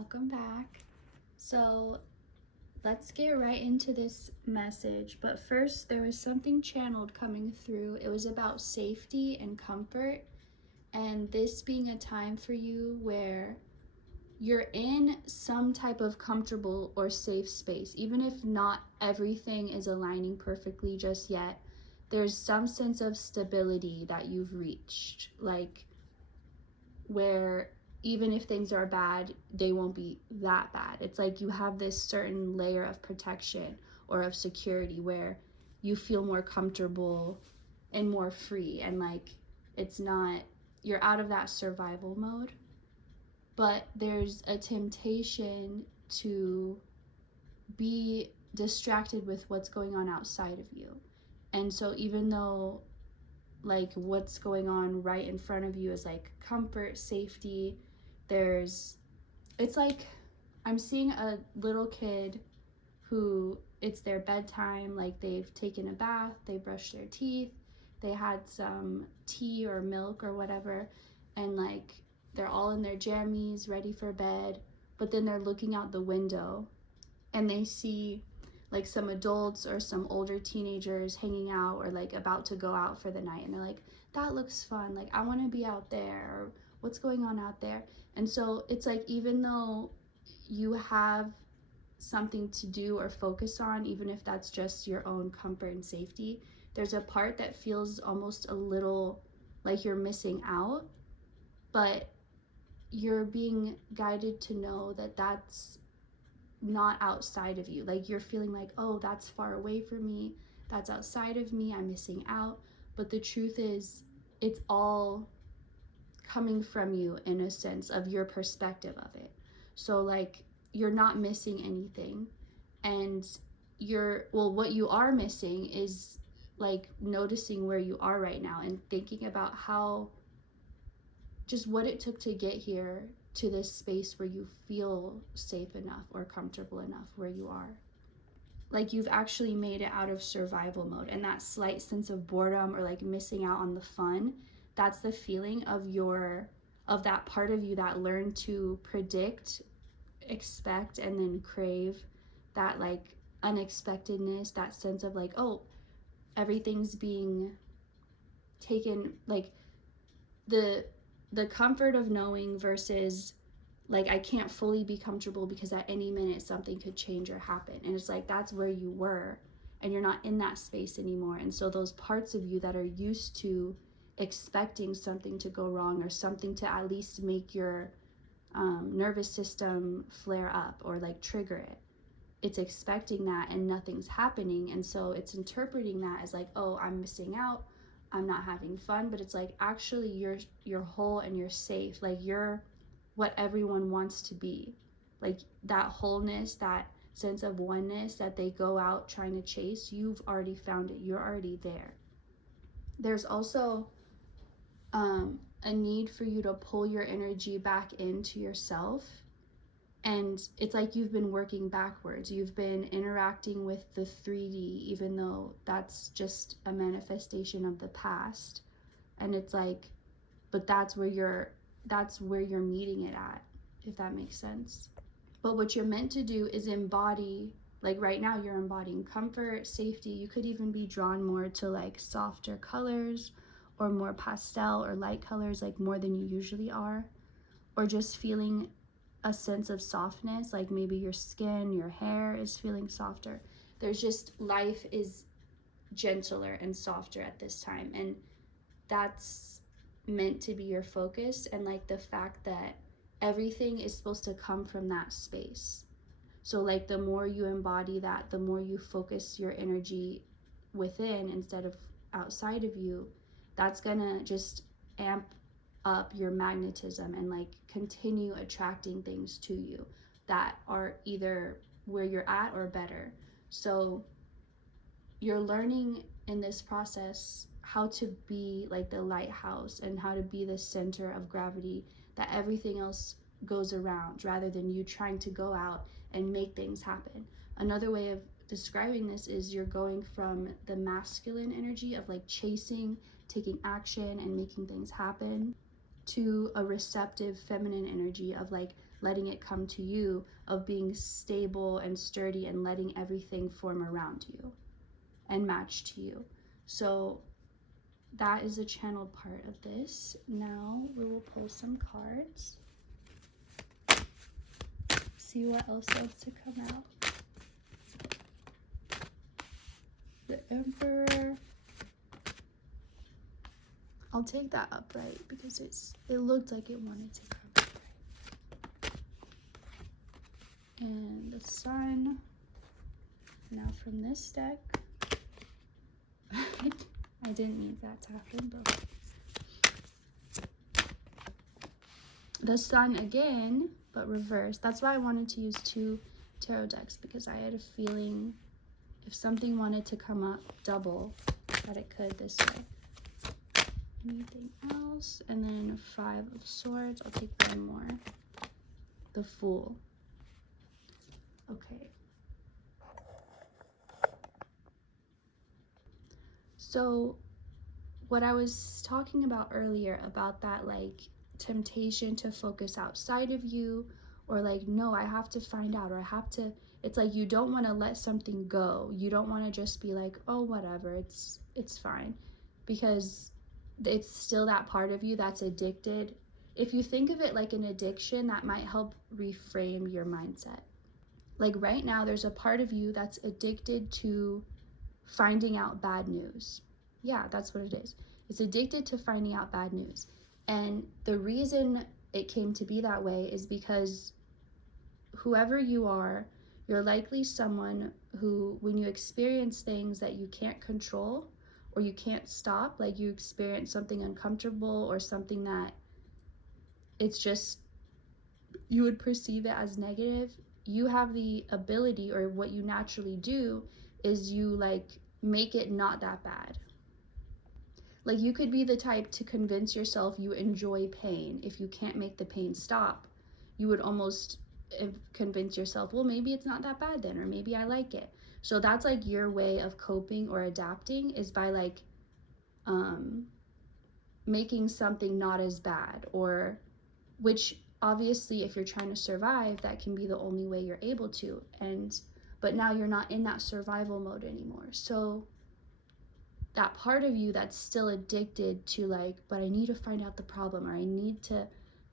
Welcome back. So let's get right into this message. But first, there was something channeled coming through. It was about safety and comfort, and this being a time for you where you're in some type of comfortable or safe space. Even if not everything is aligning perfectly just yet, there's some sense of stability that you've reached. Like, where even if things are bad, they won't be that bad. It's like you have this certain layer of protection or of security where you feel more comfortable and more free, and like it's not, you're out of that survival mode. But there's a temptation to be distracted with what's going on outside of you. And so even though like what's going on right in front of you is like comfort, safety, it's like I'm seeing a little kid who it's their bedtime, like they've taken a bath, they brushed their teeth, they had some tea or milk or whatever, and like they're all in their jammies ready for bed, but then they're looking out the window and they see like some adults or some older teenagers hanging out or like about to go out for the night, and they're like, that looks fun, like I want to be out there, or what's going on out there. And so it's like even though you have something to do or focus on, even if that's just your own comfort and safety, there's a part that feels almost a little like you're missing out, but you're being guided to know that that's not outside of you. Like you're feeling like, oh, that's far away from me, that's outside of me, I'm missing out. But the truth is, it's all coming from you in a sense of your perspective of it. So like you're not missing anything, and what you are missing is like noticing where you are right now and thinking about how just what it took to get here to this space where you feel safe enough or comfortable enough where you are. Like you've actually made it out of survival mode, and that slight sense of boredom or like missing out on the fun, that's the feeling of that part of you that learned to predict, expect, and then crave that like unexpectedness, that sense of like, oh, everything's being taken, like the comfort of knowing versus like I can't fully be comfortable because at any minute something could change or happen. And it's like that's where you were, and you're not in that space anymore. And so those parts of you that are used to expecting something to go wrong or something to at least make your nervous system flare up or like trigger it, it's expecting that and nothing's happening. And so it's interpreting that as like, oh, I'm missing out, I'm not having fun. But it's like actually you're whole and you're safe. Like you're what everyone wants to be. Like that wholeness, that sense of oneness that they go out trying to chase, you've already found it, you're already there. There's also a need for you to pull your energy back into yourself. And it's like you've been working backwards. You've been interacting with the 3D, even though that's just a manifestation of the past. And it's like, but that's where you're meeting it at, if that makes sense. But what you're meant to do is embody, like right now you're embodying comfort, safety. You could even be drawn more to like softer colors or more pastel or light colors, like more than you usually are, or just feeling a sense of softness, like maybe your skin, your hair is feeling softer. There's just, life is gentler and softer at this time, and that's meant to be your focus. And like the fact that everything is supposed to come from that space. So like the more you embody that, the more you focus your energy within instead of outside of you, that's gonna just amp up your magnetism and like continue attracting things to you that are either where you're at or better. So you're learning in this process how to be like the lighthouse and how to be the center of gravity that everything else goes around, rather than you trying to go out and make things happen. Another way of describing this is you're going from the masculine energy of like chasing, taking action, and making things happen, to a receptive feminine energy of like letting it come to you, of being stable and sturdy and letting everything form around you and match to you. So that is a channeled part of this. Now we will pull some cards. See what else wants to come out. The Emperor. I'll take that upright because it looked like it wanted to come upright. And the Sun. Now from this deck. I didn't need that to happen, but the Sun again, but reversed. That's why I wanted to use 2 tarot decks, because I had a feeling if something wanted to come up double, that it could this way. Anything else? And then 5 of Swords. I'll take 1 more. The Fool. Okay. So what I was talking about earlier about that like temptation to focus outside of you, or like, no, I have to find out, or I have to, it's like you don't want to let something go. You don't want to just be like, oh, whatever, it's fine, because it's still that part of you that's addicted. If you think of it like an addiction, that might help reframe your mindset. Like right now, there's a part of you that's addicted to finding out bad news. Yeah, that's what it is. It's addicted to finding out bad news. And the reason it came to be that way is because whoever you are, you're likely someone who, when you experience things that you can't control or you can't stop, like you experience something uncomfortable or something that it's just, you would perceive it as negative, you have the ability, or what you naturally do is you like make it not that bad. Like you could be the type to convince yourself you enjoy pain. If you can't make the pain stop, you would almost convince yourself, well, maybe it's not that bad then, or maybe I like it. So that's like your way of coping or adapting, is by like making something not as bad, or which obviously if you're trying to survive, that can be the only way you're able to. But now you're not in that survival mode anymore. So that part of you that's still addicted to like, but I need to find out the problem, or I need to,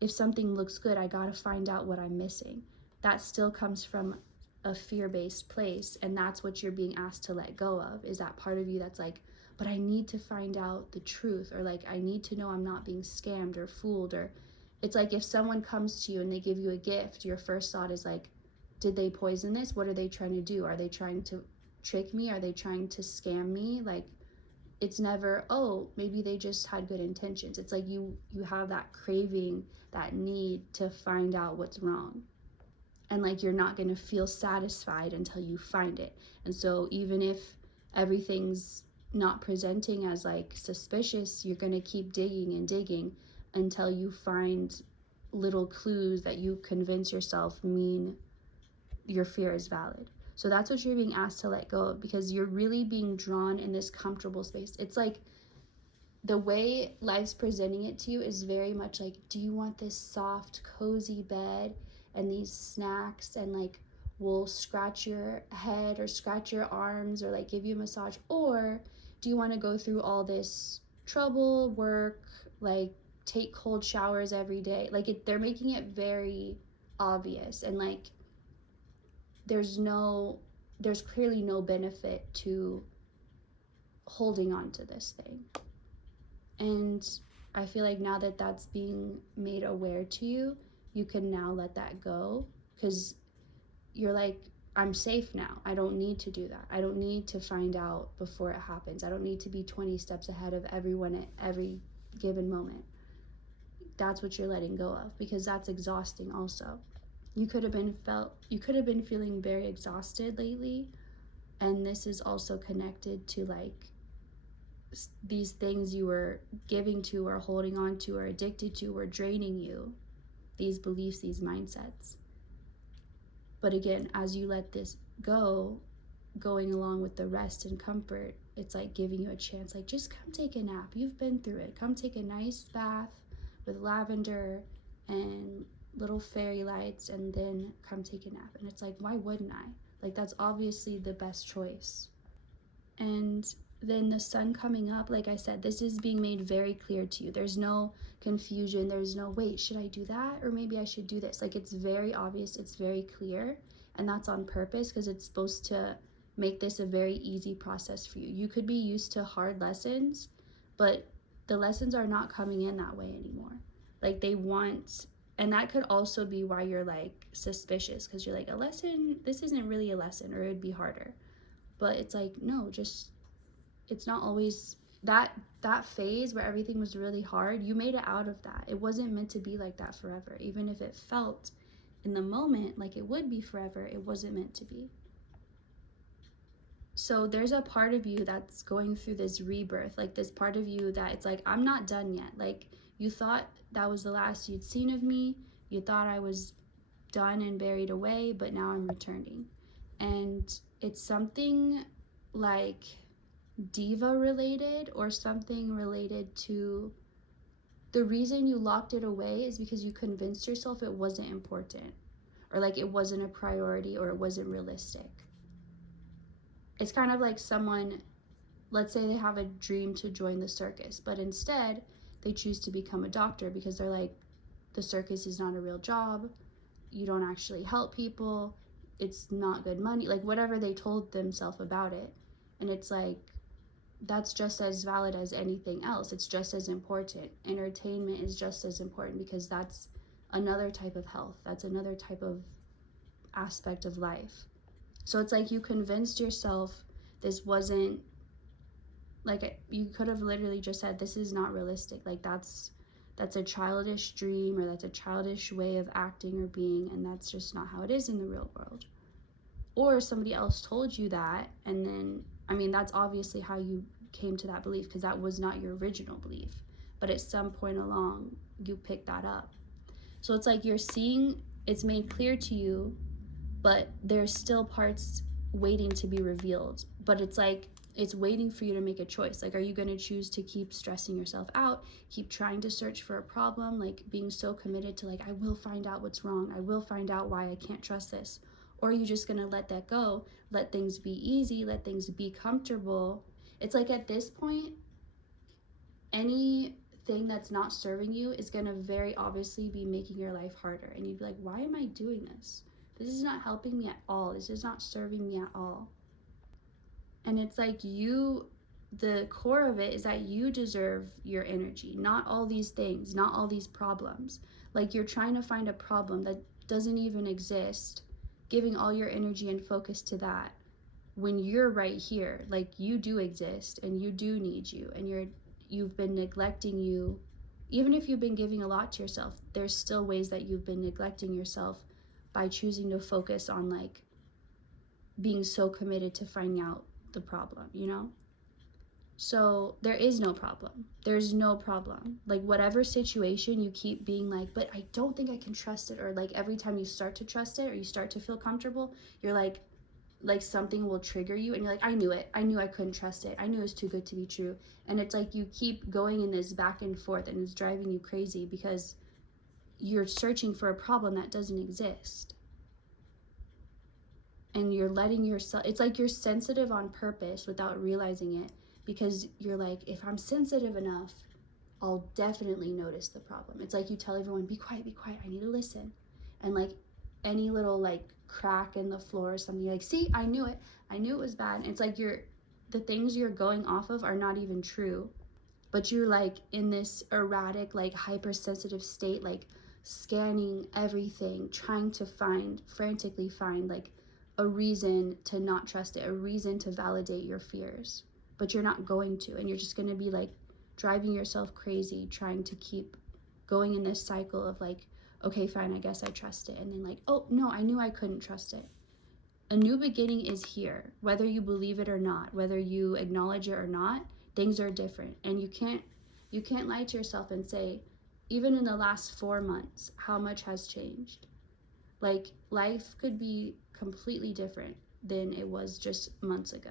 if something looks good, I gotta find out what I'm missing. That still comes from a fear-based place, and that's what you're being asked to let go of, is that part of you that's like, but I need to find out the truth, or like I need to know I'm not being scammed or fooled. Or it's like if someone comes to you and they give you a gift, your first thought is like, did they poison this? What are they trying to do? Are they trying to trick me? Are they trying to scam me? Like, it's never, oh, maybe they just had good intentions. It's like you have that craving, that need to find out what's wrong. And like you're not going to feel satisfied until you find it. And so even if everything's not presenting as like suspicious, you're going to keep digging and digging until you find little clues that you convince yourself mean your fear is valid. So that's what you're being asked to let go of, because you're really being drawn in this comfortable space. It's like the way life's presenting it to you is very much like, do you want this soft, cozy bed and these snacks, and like we'll scratch your head or scratch your arms or like give you a massage? Or do you want to go through all this trouble, work, like take cold showers every day? Like they're making it very obvious, and like there's clearly no benefit to holding on to this thing. And I feel like now that that's being made aware to you, you can now let that go, because you're like, I'm safe now. I don't need to do that. I don't need to find out before it happens. I don't need to be 20 steps ahead of everyone at every given moment. That's what you're letting go of, because that's exhausting also. You could have been feeling very exhausted lately, and this is also connected to like these things you were giving to or holding on to or addicted to were draining you, these beliefs, these mindsets. But again, as you let this go, going along with the rest and comfort, it's like giving you a chance, like just come take a nap. You've been through it. Come take a nice bath, with lavender and little fairy lights and then come take a nap. And it's like, why wouldn't I? Like, that's obviously the best choice. And then the sun coming up, like I said, this is being made very clear to you. There's no confusion. There's no, wait, should I do that? Or maybe I should do this. Like, it's very obvious. It's very clear. And that's on purpose because it's supposed to make this a very easy process for you. You could be used to hard lessons, but the lessons are not coming in that way anymore. Like, they want, and that could also be why you're like suspicious, because you're like, a lesson, this isn't really a lesson, or it would be harder. But it's like, no, just, it's not always that phase where everything was really hard. You made it out of that. It wasn't meant to be like that forever. Even if it felt in the moment like it would be forever, it wasn't meant to be. So there's a part of you that's going through this rebirth, like this part of you that it's like, I'm not done yet. Like, you thought that was the last you'd seen of me. You thought I was done and buried away, but now I'm returning. And it's something like diva related, or something related to the reason you locked it away is because you convinced yourself it wasn't important, or like it wasn't a priority, or it wasn't realistic. It's kind of like someone, let's say they have a dream to join the circus, but instead they choose to become a doctor because they're like, the circus is not a real job, you don't actually help people, it's not good money, like whatever they told themselves about it. And it's like, that's just as valid as anything else. It's just as important. Entertainment is just as important because that's another type of health. That's another type of aspect of life. So it's like you convinced yourself this wasn't, like, you could have literally just said, this is not realistic. Like, that's a childish dream, or that's a childish way of acting or being, and that's just not how it is in the real world. Or somebody else told you that, and then, I mean, that's obviously how you came to that belief, because that was not your original belief. But at some point along, you picked that up. So it's like you're seeing, it's made clear to you, but there's still parts waiting to be revealed. But it's like, it's waiting for you to make a choice. Like, are you going to choose to keep stressing yourself out, keep trying to search for a problem, like being so committed to like, I will find out what's wrong, I will find out why I can't trust this? Or are you just going to let that go, let things be easy, let things be comfortable? It's like at this point, anything that's not serving you is going to very obviously be making your life harder. And you'd be like, why am I doing this? This is not helping me at all. This is not serving me at all. And it's like the core of it is that you deserve your energy, not all these things, not all these problems. Like, you're trying to find a problem that doesn't even exist, giving all your energy and focus to that, when you're right here. Like, you do exist, and you do need you, and you've been neglecting you. Even if you've been giving a lot to yourself, there's still ways that you've been neglecting yourself by choosing to focus on like being so committed to finding out the problem, you know? So there is no problem. There's no problem. Like, whatever situation you keep being like, but I don't think I can trust it, or like every time you start to trust it or you start to feel comfortable, you're like something will trigger you, and you're like, I knew it. I knew I couldn't trust it. I knew it was too good to be true. And it's like you keep going in this back and forth, and it's driving you crazy because you're searching for a problem that doesn't exist. And you're letting yourself, it's like you're sensitive on purpose without realizing it, because you're like, if I'm sensitive enough, I'll definitely notice the problem. It's like you tell everyone, be quiet, I need to listen. And like any little like crack in the floor or something, you're like, see, I knew it was bad. And it's like the things you're going off of are not even true, but you're like in this erratic, like hypersensitive state, like scanning everything, trying to frantically find like a reason to not trust it, a reason to validate your fears. But you're not going to, and you're just going to be like driving yourself crazy, trying to keep going in this cycle of like, okay, fine, I guess I trust it. And then like, oh no, I knew I couldn't trust it. A new beginning is here, whether you believe it or not, whether you acknowledge it or not. Things are different, and you can't lie to yourself and say, even in the last 4 months, how much has changed? Like, life could be completely different than it was just months ago.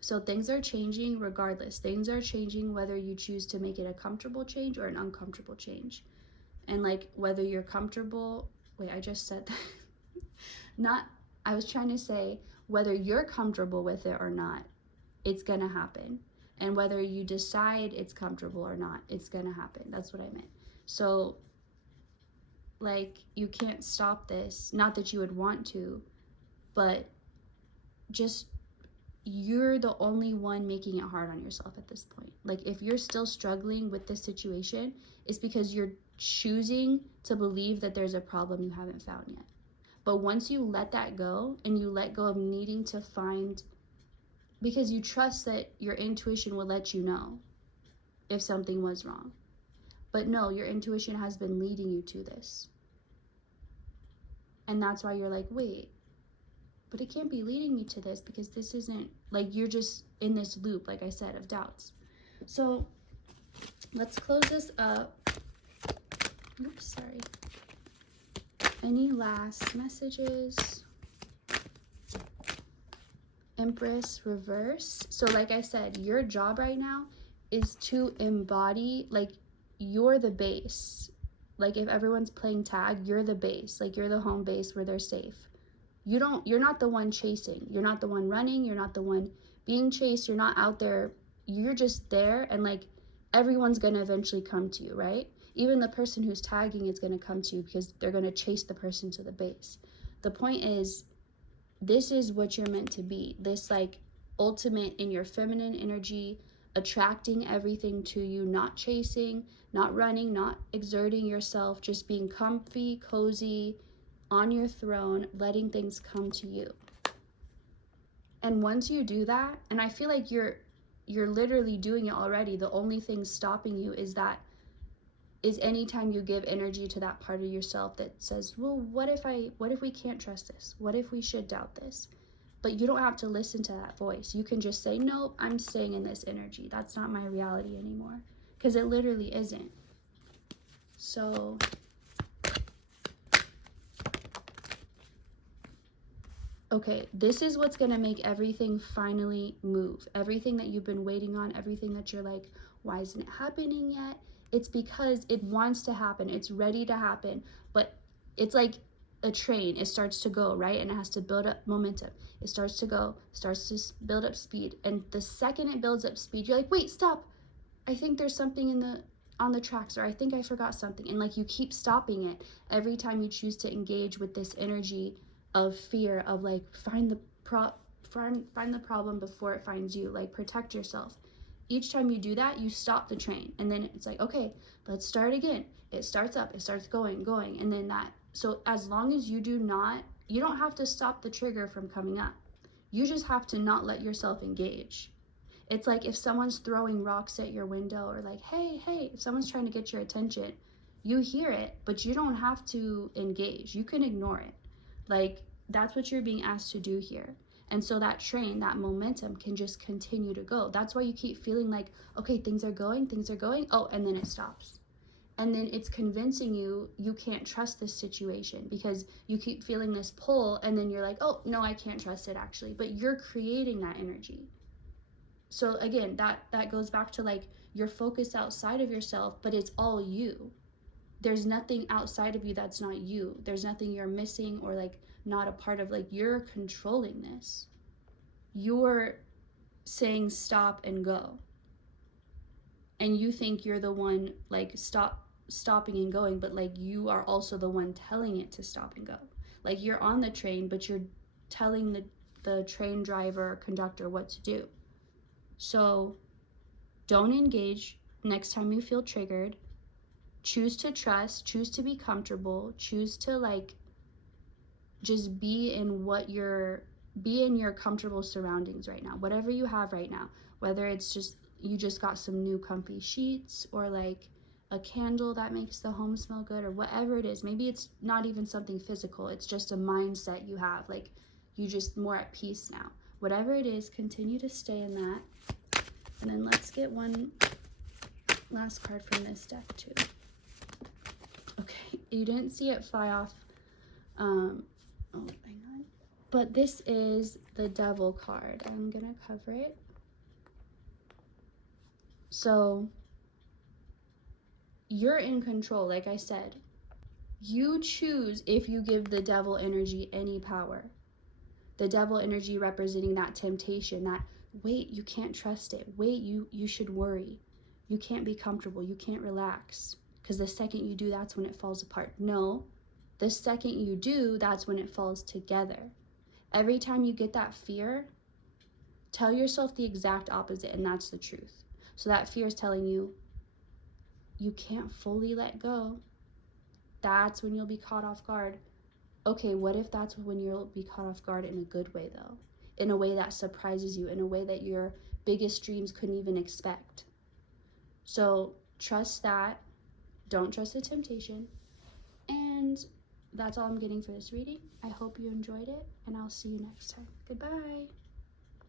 So things are changing regardless. Things are changing whether you choose to make it a comfortable change or an uncomfortable change. And like whether you're comfortable, wait, I just said that. Not, I was trying to say whether you're comfortable with it or not, it's gonna happen. And whether you decide it's comfortable or not, it's gonna happen. That's what I meant. So like you can't stop this. Not that you would want to, but just you're the only one making it hard on yourself at this point. Like if you're still struggling with this situation, it's because you're choosing to believe that there's a problem you haven't found yet. But once you let that go and you let go of needing to find, because you trust that your intuition will let you know if something was wrong. But no, your intuition has been leading you to this. And that's why you're like, wait, but it can't be leading me to this because this isn't, like, you're just in this loop, like I said, of doubts. So let's close this up. Oops, sorry. Any last messages? Empress reverse. So like I said, your job right now is to embody, like, you're the base. Like if everyone's playing tag, you're the base. Like you're the home base where they're safe. You're not the one chasing. You're not the one running. You're not the one being chased. You're not out there. You're just there, and like everyone's going to eventually come to you, right? Even the person who's tagging is going to come to you because they're going to chase the person to the base. The point is, this is what you're meant to be. This like ultimate in your feminine energy, attracting everything to you, not chasing, not running, not exerting yourself, just being comfy, cozy, on your throne, letting things come to you. And once you do that, and I feel like you're literally doing it already, the only thing stopping you is anytime you give energy to that part of yourself that says, well, what if we can't trust this? What if we should doubt this? But you don't have to listen to that voice. You can just say, nope, I'm staying in this energy. That's not my reality anymore. Because it literally isn't. So okay, this is what's going to make everything finally move. Everything that you've been waiting on, everything that you're like, why isn't it happening yet? It's because it wants to happen. It's ready to happen. But it's like a train. It starts to go, right? And it has to build up momentum. It starts to go, starts to build up speed. And the second it builds up speed, you're like, wait, stop. I think there's something on the tracks, or I think I forgot something. And like you keep stopping it every time you choose to engage with this energy of fear, of like find the problem before it finds you, like protect yourself. Each time you do that, you stop the train, and then it's like, okay, let's start again. It starts up, it starts going, and then that. So as long as you don't have to stop the trigger from coming up. You just have to not let yourself engage. It's like if someone's throwing rocks at your window, or like, hey, if someone's trying to get your attention, you hear it, but you don't have to engage. You can ignore it. Like, that's what you're being asked to do here. And so that train, that momentum can just continue to go. That's why you keep feeling like, okay, things are going. Oh, and then it stops. And then it's convincing you can't trust this situation because you keep feeling this pull, and then you're like, oh, no, I can't trust it actually. But you're creating that energy. So again, that goes back to like your focus outside of yourself, but it's all you. There's nothing outside of you that's not you. There's nothing you're missing or like not a part of. Like, you're controlling this. You're saying stop and go. And you think you're the one like stopping and going, but like you are also the one telling it to stop and go. Like, you're on the train, but you're telling the train driver or conductor what to do. So don't engage next time you feel triggered. Choose to trust, choose to be comfortable, choose to like just be in your comfortable surroundings right now. Whatever you have right now, whether it's just you just got some new comfy sheets, or like a candle that makes the home smell good, or whatever it is. Maybe it's not even something physical. It's just a mindset you have. Like, you just more at peace now. Whatever it is, continue to stay in that. And then let's get one last card from this deck too. Okay, you didn't see it fly off. Oh, hang on. But this is the Devil card. I'm gonna cover it. So you're in control. Like I said, you choose if you give the devil energy any power. The devil energy representing that temptation, that wait, you can't trust it. Wait, you should worry. You can't be comfortable. You can't relax. Because the second you do, that's when it falls apart. No, the second you do, that's when it falls together. Every time you get that fear, tell yourself the exact opposite, and that's the truth. So that fear is telling you, you can't fully let go. That's when you'll be caught off guard. Okay, what if that's when you'll be caught off guard in a good way, though? In a way that surprises you, in a way that your biggest dreams couldn't even expect. So trust that. Don't trust the temptation. And that's all I'm getting for this reading. I hope you enjoyed it, and I'll see you next time. Goodbye.